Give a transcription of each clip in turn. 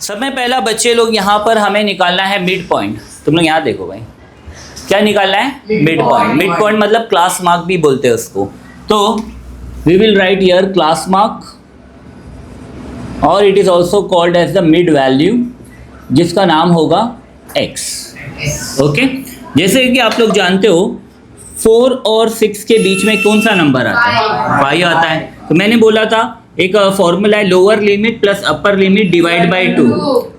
सब में पहला बच्चे लोग यहाँ पर हमें निकालना है मिड पॉइंट। तुम लोग यहाँ देखो भाई, क्या निकालना है? Mid point. मिड पॉइंट मतलब क्लास मार्क भी बोलते हैं उसको। तो we will write here class mark और it is also called as the mid value, जिसका नाम होगा x। ओके, जैसे कि आप लोग जानते हो 4 और 6 के बीच में कौन सा नंबर आता है? 5 आता है। तो मैंने बोला था एक फॉर्मूला है, lower limit plus upper limit divide by 2।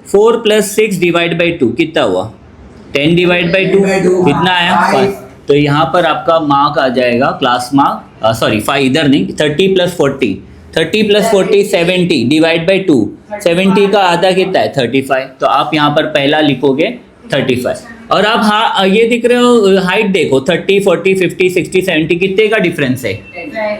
4 + 6 divide by 2 कितना हुआ? 10 डिवाइड बाय 2 कितना आया? 5। तो यहाँ पर आपका मार्क आ जाएगा, क्लास मार्क, सॉरी 5 इधर नहीं, 30 + 40। 30 + 40 70 डिवाइड बाय 2। 70 का आधा कितना है? 35। तो आप यहाँ पर पहला लिखोगे 35। और आप हाँ ये दिख रहे हो, हाइट देखो 30 40 50 60 70 कितने का डिफरेंस है?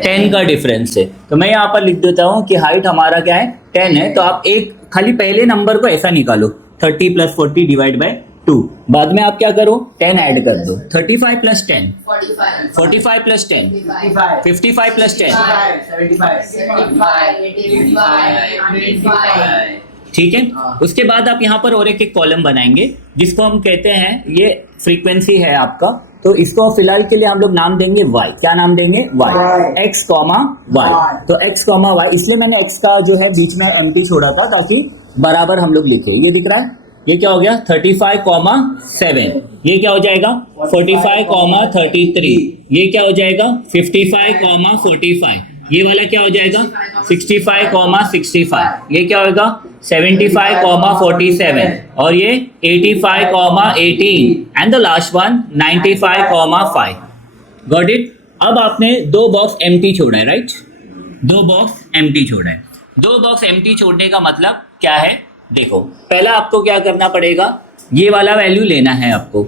10 का डिफरेंस है। तो मैं यहाँ पर लिख देता हूँ कि हाइट हमारा क्या है? 10 है। तो आप एक खाली पहले नंबर को ऐसा निकालो, 30 + 40 डिवाइड बाय 2। बाद में आप क्या करो? 10 ऐड कर दो। 35 + 10 45 + 10 55 + 10 75। ठीक है। उसके बाद आप यहाँ पर और एक कॉलम बनाएंगे जिसको हम कहते हैं, ये फ्रीक्वेंसी है आपका। तो इसको फिलहाल के लिए हम लोग नाम देंगे y। क्या नाम देंगे? y। x, y। तो x, y, इसलिए मैंने x का जो है बीच में एम्प्टी छोड़ा था ताकि बराबर हम लोग लिखे। ये दिख रहा है? ये क्या हो गया? 35, 7। ये क्या हो जाएगा? 45, 33। ये क्या हो जाएगा? 55, 45। ये वाला क्या हो जाएगा? 65, 65। ये क्या होगा? 75, 47। और ये 85, 18 and the last one 95, 5। Got it? अब आपने 2 बॉक्स एम्प्टी छोड़ा है, राइट? 2 बॉक्स एम्प्टी छोड़ा है। 2 बॉक्स एम्प्टी छोड़ने का मतलब क्या है? देखो, पहला आपको क्या करना पड़ेगा, ये वाला वैल्यू लेना है आपको।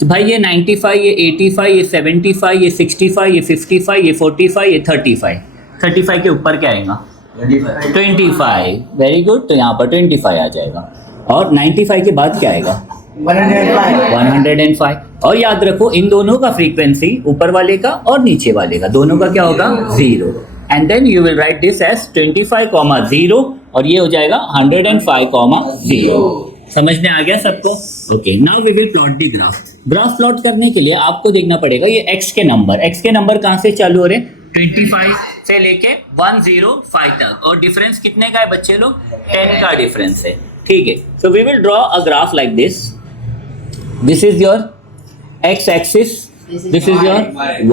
तो भाई ये 95, ये 85, ये 75, ये 65, ये 55, ये 45, ये 35। 35 के ऊपर क्या आएगा? 25। Very good. तो यहाँ पर 25 आ जाएगा। और 95 के बाद क्या आएगा? 105। और याद रखो इन दोनों का फ्रीक्वेंसी, ऊपर वाले का और नीचे वाले का, दोनों का क्या होगा? 0। And then you will write this as 25, 0 और ये हो जाएगा 105, 0। समझने आ गया सबको? Okay, now we will plot the graph. Graph plot करने के लिए आपको देखना पड़ेगा ये x के नंबर कहाँ से चालू हो रहे? 25 से लेके 105 तक। और डिफरेंस कितने का है बच्चे लोग? 10 का डिफरेंस है। ठीक है। So we will draw a graph like this. This is your x axis, this is your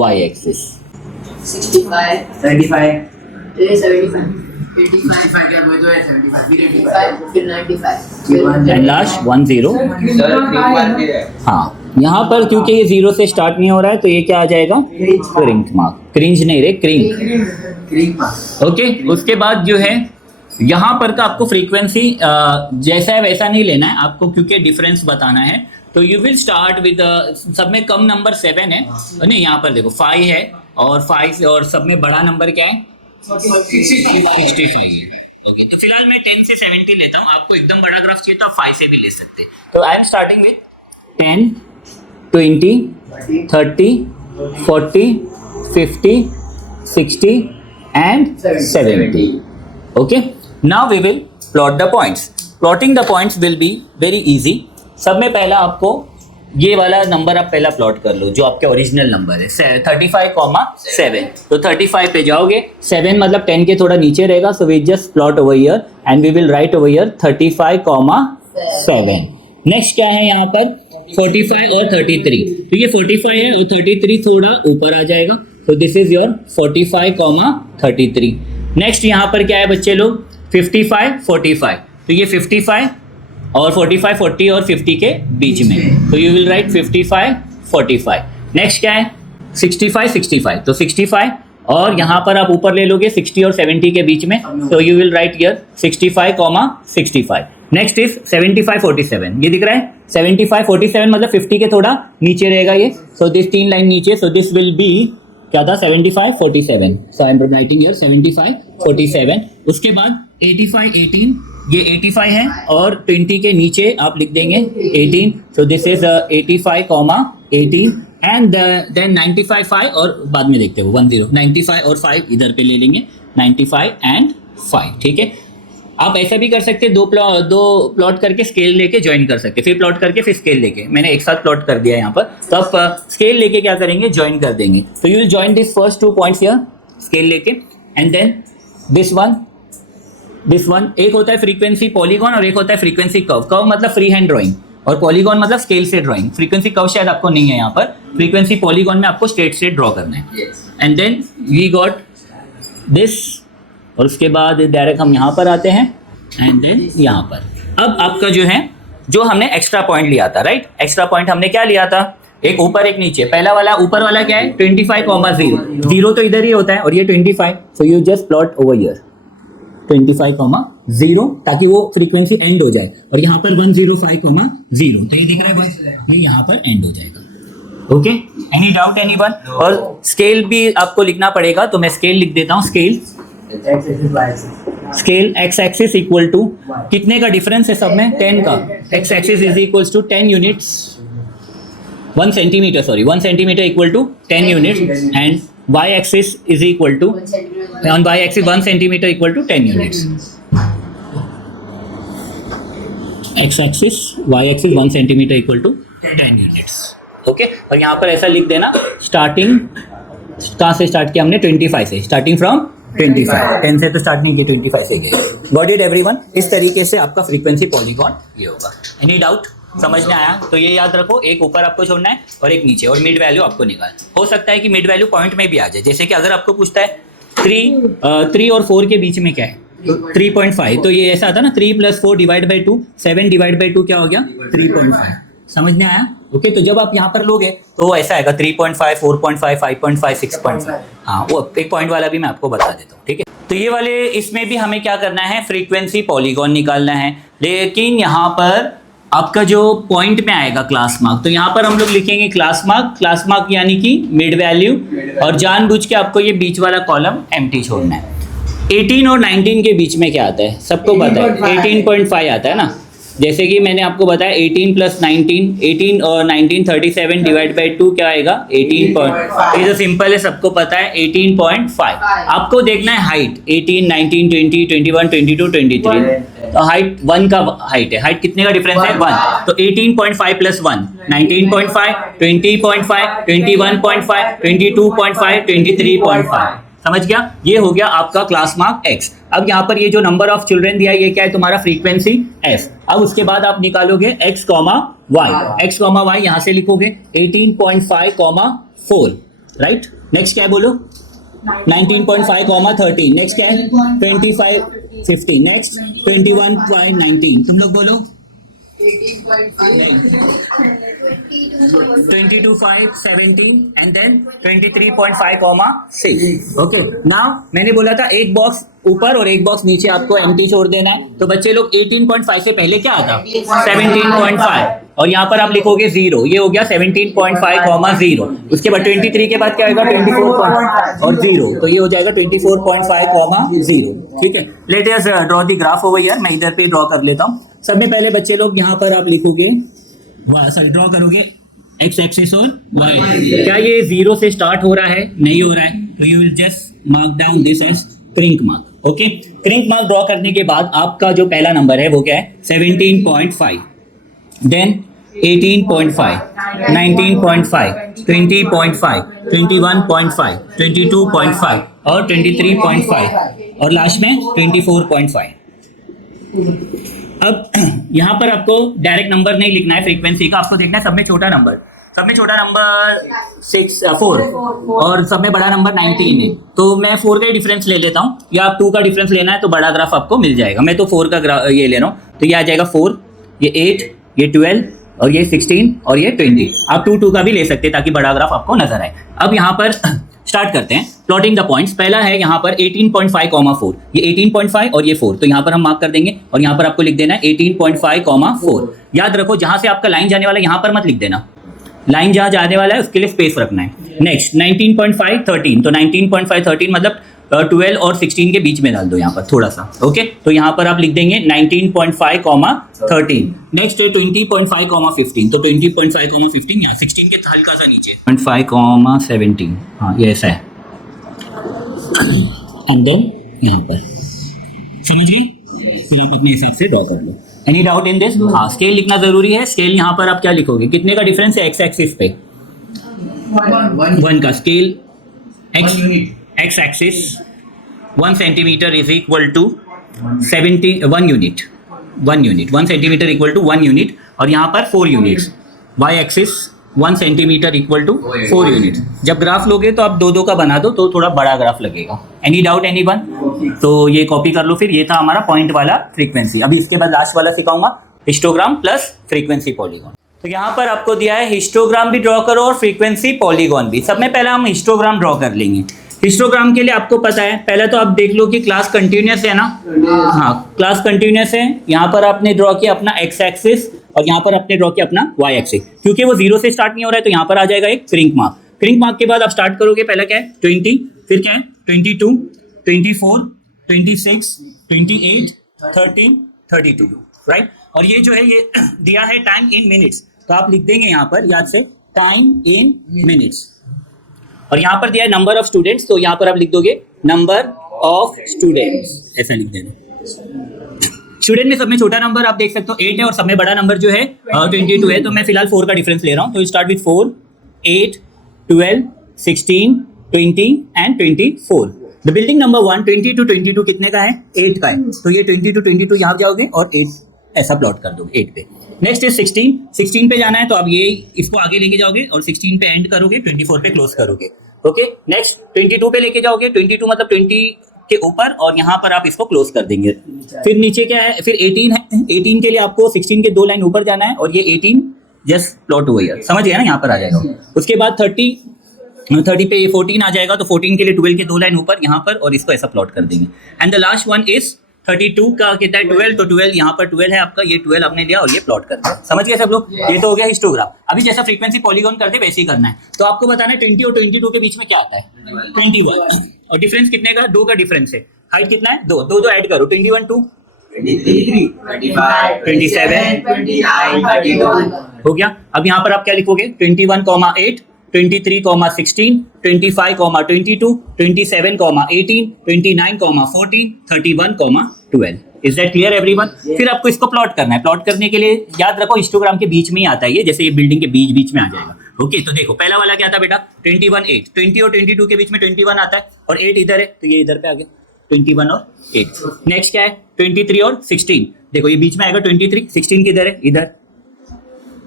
y axis. 65 75 75 65 क्या कोई तो है 75 85 फिर 95 एंड लास्ट 10। हाँ, यहाँ पर क्योंकि ये 0 से स्टार्ट नहीं हो रहा है तो ये क्या आ जाएगा? Cringe mark. क्रिंज नहीं रे, क्रिंक। ओके। उसके बाद जो है यहाँ पर का आपको फ्रीक्वेंसी जैसा है वैसा नहीं लेना है आपको, क्योंकि डिफरेंस बताना है। तो यू विल स्टार्ट विद, सब में कम नंबर 7 है, नहीं यहाँ पर देखो 5 है, और 5 और सब में बड़ा नंबर क्या है? 65 है। ओके, तो फिलहाल मैं 10 से 70 लेता हूँ। आपको एकदम बड़ा ग्राफ चाहिए तो आप 5 से भी ले सकते हैं। तो I am starting with 10, 20, 30, 40, 50, 60 and 70. Okay, now we will plot the points. Plotting the points will be very easy. सब में पहला आपको ये वाला नंबर आप पहला प्लॉट कर लो जो आपके ओरिजिनल नंबर है 35, 7। तो 35 पे जाओगे, 7 मतलब 10 के थोड़ा नीचे रहेगा। So we just plot over here and we will write over here 35, 7। Next क्या है यहाँ पर? 45 और 33। तो ये 45 है और 33 थोड़ा ऊपर आ जाएगा। तो दिस इज योर 45, 33। नेक्स्ट यहाँ पर क्या है बच्चे लोग? 55, 45। तो ये 55 और 45, 40 और 50 के बीच में। तो यू विल राइट 55, 45। नेक्स्ट क्या है? 65, 65। तो 65 और यहाँ पर आप ऊपर ले लोगे 60 और 70 के बीच में। तो you will write here 65, 65। Next is 75, 47। ये दिख रहा है 75, 47 मतलब 50 के थोड़ा नीचे रहेगा ये। सो दिस 3 लाइन नीचे। सो दिस विल बी क्या था? 75, 47। सो आई एम राइटिंग हियर 75, 47। उसके बाद 85, 18। ये 85 है और 20 के नीचे आप लिख देंगे 18। So this is 85, 18 and then 95, 5 और बाद में देखते हो 10। 95 और 5 इधर पे ले लेंगे, 95 एंड 5। ठीक है। आप ऐसा भी कर सकते हैं, दो प्लॉट करके स्केल लेके ज्वाइन कर सकते हैं, फिर प्लॉट करके फिर स्केल लेके। मैंने एक साथ प्लॉट कर दिया यहाँ पर, तो आप स्केल लेके क्या करेंगे, ज्वाइन कर देंगे। तो you will join this first 2 points here scale लेके, एंड देन दिस वन। एक होता है फ्रीक्वेंसी पॉलीगॉन और एक होता है फ्रीक्वेंसी कर्व। कर्व मतलब फ्री हैंड ड्राइंग और पॉलीगॉन मतलब स्केल से ड्राइंग। फ्रीक्वेंसी कर्व शायद आपको नहीं है यहाँ पर, फ्रीक्वेंसी पॉलीगॉन में आपको स्ट्रेट ड्रॉ करना है। And then we got this, और उसके बाद डायरेक्ट हम यहाँ पर आते हैं, एंड देन यहाँ पर। अब आपका जो है, जो हमने एक्स्ट्रा पॉइंट लिया था, राइट, एक्स्ट्रा पॉइंट हमने क्या लिया था, एक ऊपर एक नीचे। पहला वाला ऊपर वाला क्या है, 25,0। 0 तो इधर ही होता है और ये 25, so you just plot over here 25,0, ताकि वो फ्रीक्वेंसी एंड हो जाए। और यहाँ पर 105,0, तो ये दिख रहा है बस, ये यहाँ पर एंड हो जाएगा। Okay, any doubt anyone? और स्केल भी आपको लिखना पड़ेगा, तो मैं स्केल लिख देता हूँ। Scale x axis equal to, कितने का डिफरेंस है सब में, 10 का। X axis is equals to 10 units, 1 centimetre, sorry 1 centimetre equal to 10 units, and y axis is equal to, on y axis 1 centimeter equal to 10 units. X axis, y axis 1 centimeter equal to 10 units. Okay, और यहाँ पर ऐसा लिख देना, starting कहाँ से start किया हमने, 25 से, स्टार्टिंग फ्रॉम 25, 10 से तो स्टार्ट नहीं किया, 25 से गए। Got it everyone? इस तरीके से आपका फ्रीक्वेंसी पॉलीगॉन ये होगा। Any doubt? समझ में आया? तो ये याद रखो, एक ऊपर आपको छोड़ना है और एक नीचे, और मिड वैल्यू आपको निकालना। हो सकता है कि मिड वैल्यू पॉइंट में भी आ जाए, जैसे कि अगर आपको पूछता है 3 और 4 के बीच में क्या है, तो 3.5, तो ये ऐसा आता ना, 3 + 4 डिवाइड बाई 2, 7 डिवाइड बाई 2 क्या हो गया, 3.5। समझ में आया? ओके, तो जब आप यहाँ पर लोगे तो ऐसा आएगा 3.5, 4.5, 5.5, 6.5। हाँ, वो एक पॉइंट वाला भी मैं आपको बता देता हूँ, ठीक है। तो ये वाले, इसमें भी हमें क्या करना है, फ्रीक्वेंसी पॉलीगॉन निकालना है। लेकिन यहाँ पर आपका जो पॉइंट में आएगा क्लास मार्क, तो यहाँ पर हम लोग लिखेंगे क्लास मार्क यानी कि मिड वैल्यू, और जानबूझ के आपको ये बीच वाला कॉलम एम्प्टी छोड़ना है। 18 और 19 के बीच में क्या आता है, सबको पता है, 18.5 आता है ना। जैसे कि मैंने आपको बताया 18 + 19, 18 और 19, 37 डिवाइड बाई 2 क्या आएगा, 18. ये तो सिंपल है, सबको पता है, 18.5। आपको देखना है हाइट, 18, 19, 20, 21, 22, 23। तो हाइट 1 का हाइट है, हाइट कितने का डिफरेंस है, 1। तो 18.5 + 1, 19.5, 20.5, 21.5, 22.5, 23.5। समझ गया? ये हो गया आपका क्लास मार्क x। अब यहाँ पर ये जो नंबर ऑफ चिल्ड्रन दिया है, ये क्या है, तुम्हारा फ्रीक्वेंसी f। अब उसके बाद आप निकालोगे x, y यहाँ से लिखोगे 18.5, 4, राइट। नेक्स्ट क्या है बोलो, 19.5, 13। नेक्स्ट क्या है, 25, 15। नेक्स्ट 21.19। तुम लोग बोलो 22.5, 17, and then 23.5, 6। ओके, नाउ मैंने बोला था एक बॉक्स ऊपर और एक बॉक्स नीचे आपको एम्प्टी छोड़ देना है। तो बच्चे लोग 18.5 से पहले क्या आता, 17.5, और यहाँ पर आप लिखोगे 0, ये हो गया 17.5, 0। उसके बाद 23 के बाद क्या होगा, 24 और 0, तो ये हो जाएगा 24.5, 0। ठीक है, let us draw the graph over here. मैं इधर पे ड्रॉ कर लेता हूँ। सब में पहले बच्चे लोग यहाँ पर आप लिखोगे, सॉरी ड्रॉ करोगे एक्स एक्सिस और वाई। क्या ये 0 से स्टार्ट हो रहा है, नहीं हो रहा है, तो you will just mark down this as kink mark. Okay, kink mark draw करने के बाद आपका जो पहला नंबर है वो क्या है, 17.5, देन 18.5, 19.5, 20.5, 21.5, 22.5 और 23.5 और लास्ट में 24.5। अब यहाँ पर आपको डायरेक्ट नंबर नहीं लिखना है फ्रीक्वेंसी का, आपको देखना है सब में छोटा नंबर 4 और सब में बड़ा नंबर 19 है। तो मैं 4 का ही डिफरेंस ले लेता हूँ, या आप 2 का डिफरेंस लेना है तो बड़ा ग्राफ आपको मिल जाएगा। मैं तो 4 का ये ले रहा हूँ, तो ये आ जाएगा 4, ये 8, ये 12 और ये 16 और ये 20। आप 2 का भी ले सकते हैं ताकि बड़ा ग्राफ आपको नजर आए। अब यहाँ पर स्टार्ट करते हैं प्लॉटिंग द पॉइंट्स। पहला है यहाँ पर 18.5, 4, ये 18.5 और ये 4, तो यहाँ पर हम मार्क कर देंगे और यहाँ पर आपको लिख देना है 18.5, 4। याद रखो जहाँ से आपका लाइन जाने वाला है यहाँ पर मत लिख देना, लाइन जहाँ जाने वाला है उसके लिए स्पेस रखना है। नेक्स्ट 19.5, 13, तो 19.5, 13 मतलब 12 और 16 के बीच में डाल दो यहाँ पर थोड़ा सा। ओके, तो यहाँ पर आप लिख देंगे 19.5, 13। नेक्स्ट 20.5, 15, तो 20.5, 15 यहाँ 16 के हल्का सा नीचे 0.5, 17। हाँ, ये ऐसा है। एंड देन यहाँ पर समझ गई। फिर आप अपने हिसाब से ड्रॉ कर लो। Any doubt in this? हाँ, स्केल लिखना जरूरी है। स्केल यहाँ पर आप क्या लिखोगे, कितने का डिफरेंस है एक्स एक्सिस पे? 1 का scale. X axis 1 centimetre is equal to 1 unit. 1 centimetre equal to 1 unit, और यहाँ पर 4 units. Y axis 1 centimetre equal to 4 unit. जब ग्राफ लोगे तो आप 2-2 का बना दो तो थोड़ा बड़ा ग्राफ लगेगा। Any doubt anyone? तो ये कॉपी कर लो। फिर ये था हमारा पॉइंट वाला फ्रीक्वेंसी। अभी इसके बाद लास्ट वाला सिखाऊंगा, हिस्टोग्राम प्लस फ्रीक्वेंसी पॉलीगॉन। तो यहाँ पर आपको दिया है हिस्टोग्राम भी ड्रॉ करो और फ्रीक्वेंसी पॉलीगॉन भी। सब में पहले हम हिस्टोग्राम ड्रॉ कर लेंगे। हिस्टोग्राम के लिए आपको पता है, पहले तो आप देख लो कि क्लास कंटिन्यूअस है ना। हाँ, क्लास कंटिन्यूअस है। यहाँ पर आपने ड्रॉ किया अपना एक्स एक्सिस और यहाँ पर आपने ड्रॉ किया अपना वाई एक्सिस। क्योंकि वो 0 से स्टार्ट नहीं हो रहा है तो यहाँ पर आ जाएगा एक क्रिंक मार्क। क्रिंक मार्क के बाद आप स्टार्ट करोगे, पहला क्या है 20, फिर क्या है 22, 24, 26, 28, 13, 32, राइट। और ये जो है ये दिया है टाइम इन मिनट्स, तो आप लिख देंगे यहाँ पर याद से टाइम इन मिनट्स। और यहाँ पर दिया है नंबर ऑफ स्टूडेंट्स, तो यहाँ पर आप लिख दोगे नंबर ऑफ स्टूडेंट्स, ऐसा लिख देना। स्टूडेंट में सब में छोटा नंबर आप देख सकते हो 8 है और सब में बड़ा नंबर जो है 22 है। तो मैं फिलहाल 4 का डिफरेंस ले रहा हूँ। तो start with 4, 8, 12, 16, 20 and 24। The building number 1 20 to 22 कितने का है? 8 का है। तो ये 20 to 22 यहाँ जाओगे और 8 ऐसा प्लॉट कर दोगे 8 पे। नेक्स्ट इज 16 पे जाना है तो आप ये इसको आगे लेके जाओगे और 16 पे एंड करोगे, 24 पे क्लोज करोगे। ओके, नेक्स्ट 22 पे लेके जाओगे, 22 मतलब 20 के ऊपर, और यहाँ पर आप इसको क्लोज कर देंगे। फिर नीचे क्या है, फिर 18 है। 18 के लिए आपको 16 के 2 लाइन ऊपर जाना है और ये 18 जस्ट प्लॉट हुआ है, समझ गया ना, यहाँ पर आ जाएगा। उसके बाद 30 पे ये 14 आ जाएगा, तो 14 के लिए 12 के 2 लाइन ऊपर यहाँ पर, और इसको ऐसा प्लॉट कर देंगे। And the last one is 32 का कितना है 12, तो 12 यहाँ पर 12 है आपका, ये 12 आपने लिया और ये प्लॉट कर दिया। समझ गए सब लोग? ये तो हो गया हिस्टोग्राम। अभी जैसा फ्रीक्वेंसी पॉलीगॉन करते वैसे ही करना है। तो आपको बताना है 20 और 22 के बीच में क्या आता है? 21। और डिफरेंस कितने का? 2 का डिफरेंस है। हाइट कितना है? 2 ऐड करो, 21 2 23, 25, 27, 29, 31 हो गया। अब यहाँ पर आप क्या लिखोगे? 21,8, 23,16, 25,22, 27,18, 29,14, 31,12। Is that clear everyone? फिर आपको इसको प्लॉट करना है। प्लॉट करने के लिए याद रखो हिस्टोग्राम के बीच में ही आता है ये, जैसे ये बिल्डिंग के बीच में आ जाएगा। ओके, तो देखो पहला वाला क्या था बेटा? 21 8। 20 और 22 के बीच में 21 आता है और 8 इधर है, तो ये इधर पे आ गया 21 और 8। नेक्स्ट क्या है? 23 और 16। देखो ये बीच में आएगा 23, 16 किधर है? इधर।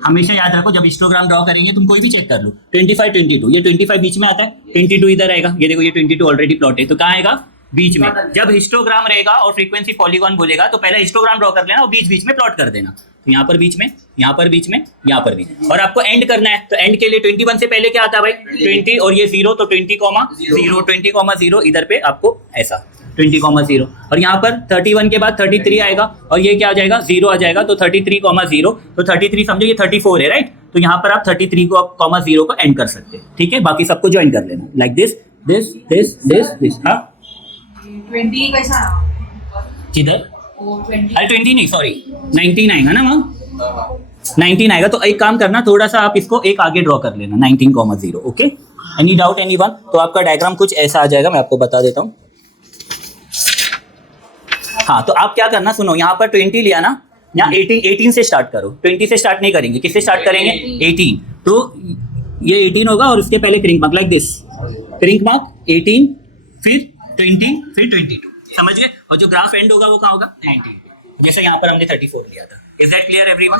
हमेशा याद रखो जब हिस्टोग्राम ड्रॉ करेंगे तुम कोई भी चेक कर लो, 25 22, ये 25 बीच में आता है, 22 इधर आएगा। ये देखो ये 22 ऑलरेडी प्लॉट है, तो कहाँ आएगा? बीच में। जब हिस्टोग्राम रहेगा और फ्रीक्वेंसी पॉलीगॉन बोलेगा तो पहले हिस्टोग्राम ड्रॉ कर लेना और बीच में प्लॉट कर देना। तो यहाँ पर बीच में, यहाँ पर बीच में, यहाँ पर भी। और आपको एंड करना है, तो एंड के लिए 21 से पहले क्या आता है भाई? 20 और ये 0, तो 20,0, 20,0 इधर पे आपको ऐसा 20,0। और यहाँ पर 31 के बाद 33 आएगा और ये क्या आ जाएगा? 0 आ जाएगा, तो 33,0। तो 33 समझो ये 34 है, राइट। तो यहाँ पर आप 33,0 को एंड कर सकते हैं, ठीक है। बाकी सबको ज्वाइन कर लेना like this this this this this. हाँ 20 कैसा? किधर? 20 नहीं, सॉरी 19 आएगा ना वहाँ, 19 आएगा। तो एक काम करना, थोड़ा सा आप इसको एक आगे ड्रॉ कर लेना, 19,0। Okay, any doubt anyone? तो आपका डायग्राम कुछ ऐसा आ जाएगा, मैं आपको बता देता हूँ। हाँ, तो आप क्या करना, सुनो, यहाँ पर 20 लिया ना, यहाँ 18 से स्टार्ट करो। 20 से स्टार्ट नहीं करेंगे, किससे स्टार्ट करेंगे? 18। तो ये 18 होगा और उसके पहले Crick mark like this, Crick mark 18, फिर 20, फिर 22, समझ गए। और जो ग्राफ एंड होगा वो कहाँ होगा? 19, जैसे यहाँ पर हमने 34 लिया था। Is that clear everyone?